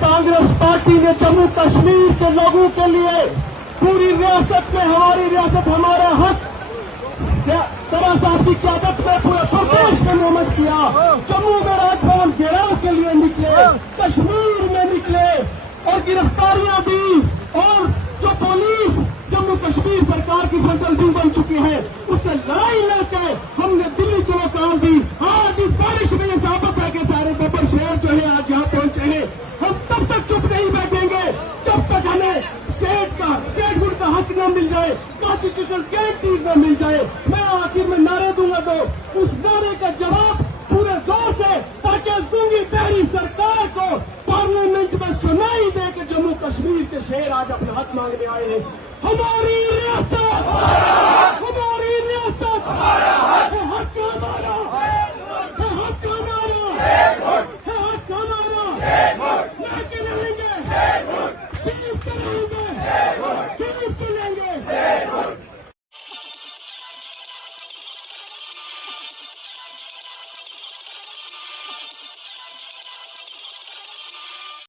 Congress party ने जम्मू कश्मीर के लोगों के लिए पूरी रियासत में, हमारी रियासत हमारा हक, तरह साहब की क्यादत में पूरे प्रदेश में मूवमेंट किया। जम्मू में राजभवन घेराव के लिए निकले, कश्मीर में निकले और गिरफ्तारियां दी। और जो पुलिस जम्मू कश्मीर सरकार की फ्रंटल टीम बन चुकी है, उससे लड़ाई लड़के हमने दिल्ली चलो काल दी। आज इस बारिश में ये साबित है कि सारे बब्बर शहर जो है आज यहाँ पहुंचे हैं। हम तब तक चुप नहीं बैठेंगे जब तक हमें स्टेटहुड का हक न मिल जाए, कॉन्स्टिट्यूशनल गारंटीज न मिल जाए। मैं आखिर में नारे दूंगा तो उस नारे का जवाब पूरे जोर से ताकि दूंगी पहली सरकार को पार्लियामेंट में सुनाई दे कि जम्मू कश्मीर के शेर आज अपने हक मांगने आए हैं। हमारी रियासत, हमारी रियासत, हक